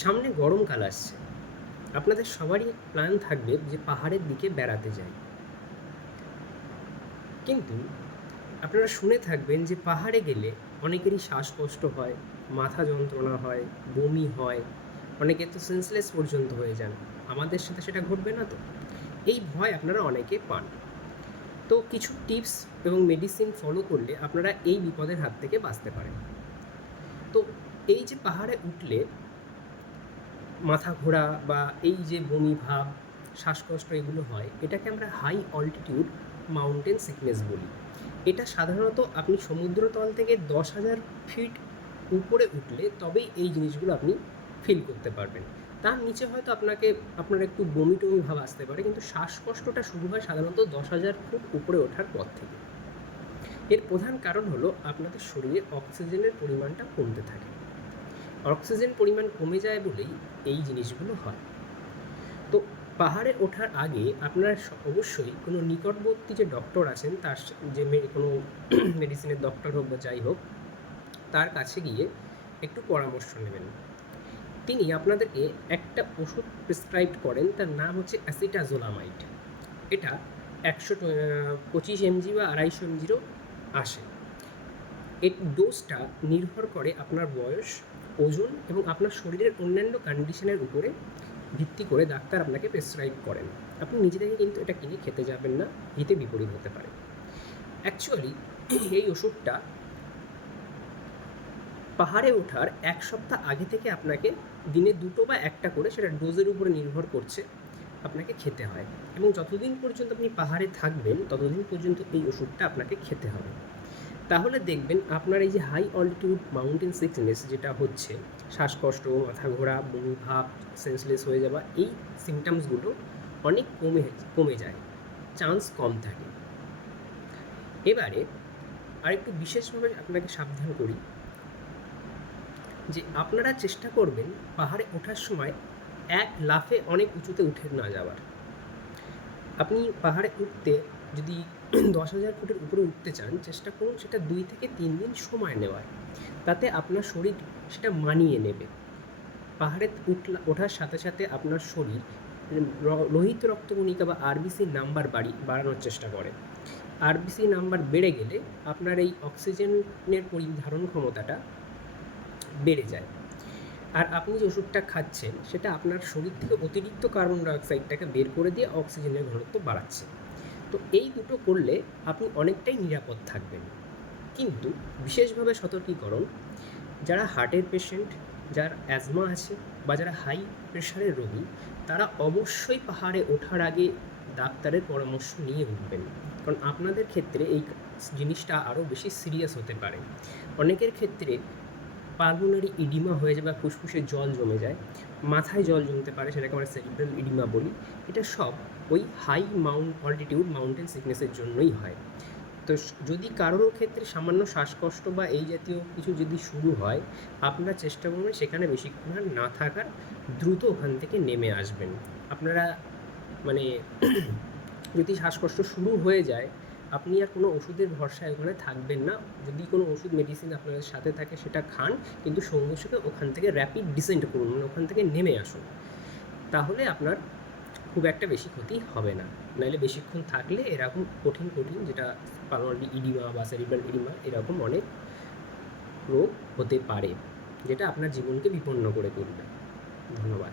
সামনে গরমকাল আসছে। আপনাদের সবারই প্ল্যান থাকবে যে পাহাড়ের দিকে বেড়াতে যাই। কিন্তু আপনারা শুনে থাকবেন যে পাহাড়ে গেলে অনেকেরই শ্বাসকষ্ট হয়, মাথা যন্ত্রণা হয়, বমি হয়, অনেকে তো সেন্সলেস পর্যন্ত হয়ে যান। আমাদের সাথে সেটা ঘটবে না তো? এই ভয় আপনারা অনেকে পান। তো কিছু টিপস এবং মেডিসিন ফলো করলে আপনারা এই বিপদের হাত থেকে বাঁচতে পারেন। তো এই যে পাহাড়ে উঠলে মাথা ঘোরা বা এই যে বমি ভাব, শ্বাসকষ্ট এগুলো হয়, এটাকে আমরা হাই অল্টিটিউড মাউন্টেন সিকনেস বলি। এটা সাধারণত আপনি সমুদ্রতল থেকে 10,000 ফিট উপরে উঠলে তবেই এই জিনিসগুলো আপনি ফিল করতে পারবেন। তার নিচে হয়তো আপনার একটু বমি টমি ভাব আসতে পারে, কিন্তু শ্বাসকষ্টটা শুরু হয় সাধারণত 10,000 ফুট উপরে ওঠার পর থেকে। এর প্রধান কারণ হলো আপনাদের শরীরে অক্সিজেনের পরিমাণটা কমতে থাকে। অক্সিজেন পরিমাণ কমে যায় বলেই এই জিনিসগুলো হয়। তো পাহাড়ে ওঠার আগে আপনারা অবশ্যই কোনো নিকটবর্তী যে ডক্টর আছেন তার যে কোনো মেডিসিনের ডক্টর হোক বা যাই হোক, তার কাছে গিয়ে একটু পরামর্শ নেবেন। তিনি আপনাদেরকে একটা ওষুধ প্রেসক্রাইব করেন, তার নাম হচ্ছে অ্যাসিটাজোলামাইড। এটা 125 এমজি বা 250 এমজিরও আসে। এর ডোজটা নির্ভর করে আপনার বয়স, ওজন এবং আপনার শরীরের অন্যান্য কন্ডিশনের উপরে ভিত্তি করে ডাক্তার আপনাকে প্রেসক্রাইব করেন। আপনি নিজে থেকে কিন্তু এটা কিনে খেতে যাবেন না, হিতে বিপরীত হতে পারে। অ্যাকচুয়ালি এই ওষুধটা পাহাড়ে ওঠার 1 সপ্তাহ আগে থেকে আপনাকে দিনে 2টো বা 1টা করে, সেটা ডোজের উপরে নির্ভর করছে, আপনাকে খেতে হয়। এবং যতদিন পর্যন্ত আপনি পাহাড়ে থাকবেন ততদিন পর্যন্ত এই ওষুধটা আপনাকে খেতে হবে। তাহলে দেখবেন আপনার এই যে হাই অল্টিটিউড মাউন্টেন সিকনেস যেটা হচ্ছে, শ্বাসকষ্ট, মাথা ঘোরা, বমি ভাব, সেন্সলেস হয়ে যাওয়া, এই সিমটমসগুলো অনেক কমে যায়, চান্স কম থাকে। এবারে আরেকটু বিশেষভাবে আপনাকে সাবধান করি যে আপনারা চেষ্টা করবেন পাহাড়ে ওঠার সময় এক লাফে অনেক উঁচুতে উঠে না যাওয়ার। আপনি পাহাড়ে উঠতে যদি 10,000 ফুটের উপরে উঠতে চান, চেষ্টা করুন সেটা 2 থেকে 3 দিন সময় নেওয়ার। তাতে আপনার শরীর সেটা মানিয়ে নেবে। পাহাড়ে ওঠার সাথে সাথে আপনার শরীর লোহিত রক্তকণিকা বা আরবিসি নাম্বার বাড়ানোর চেষ্টা করে। আরবিসি নাম্বার বেড়ে গেলে আপনার এই অক্সিজেনের ধারণ ক্ষমতাটা বেড়ে যায়। আর আপনি যে ওষুধটা খাচ্ছেন সেটা আপনার শরীর থেকে অতিরিক্ত কার্বন ডাইঅক্সাইডটাকে বের করে দিয়ে অক্সিজেনের ঘনত্ব বাড়াচ্ছে। তো এই দুটো করলে আপনি অনেকটাই নিরাপদ থাকবেন। কিন্তু বিশেষভাবে সতর্কীকরণ, যারা হার্টের পেশেন্ট, যার অ্যাজমা আছে বা যারা হাই প্রেশারের রোগী, তারা অবশ্যই পাহাড়ে ওঠার আগে ডাক্তারের পরামর্শ নিয়ে উঠবেন। কারণ আপনাদের ক্ষেত্রে এই জিনিসটা আরও বেশি সিরিয়াস হতে পারে। অনেকের ক্ষেত্রে পালমোনারি ইডিমা হয়ে যায় বা ফুসফুসে জল জমে যায়, মাথায় জল জমতে পারে, সেটাকে আমরা সেরিব্রাল ইডিমা বলি। এটা সব ওই হাই অল্টিটিউড মাউন্টেন সিকনেসের জন্যই হয়। তো যদি কারোর ক্ষেত্রে সামান্য শ্বাসকষ্ট বা এই জাতীয় কিছু যদি শুরু হয়, আপনারা চেষ্টা করবেন সেখানে বেশিক্ষণ আর না থাকার, দ্রুত ওখান থেকে নেমে আসবেন। আপনারা মানে যদি শ্বাসকষ্ট শুরু হয়ে যায়, আপনি আর কোনো ওষুধের ভরসায় ওখানে থাকবেন না। যদি কোনো ওষুধ মেডিসিন আপনাদের সাথে থাকে সেটা খান, কিন্তু সঙ্গে সঙ্গে ওখান থেকে র্যাপিড ডিসেন্ট করুন, মানে ওখান থেকে নেমে আসুন। তাহলে আপনার খুব একটা বেশি ক্ষতি হবে না। নাহলে বেশিক্ষণ থাকলে এরকম কঠিন যেটা পালমোনারি ইডিমা বা সেরিব্রাল ইডিমা, এরকম অনেক রোগ হতে পারে, যেটা আপনার জীবনকে বিপন্ন করে তুলবে। ধন্যবাদ।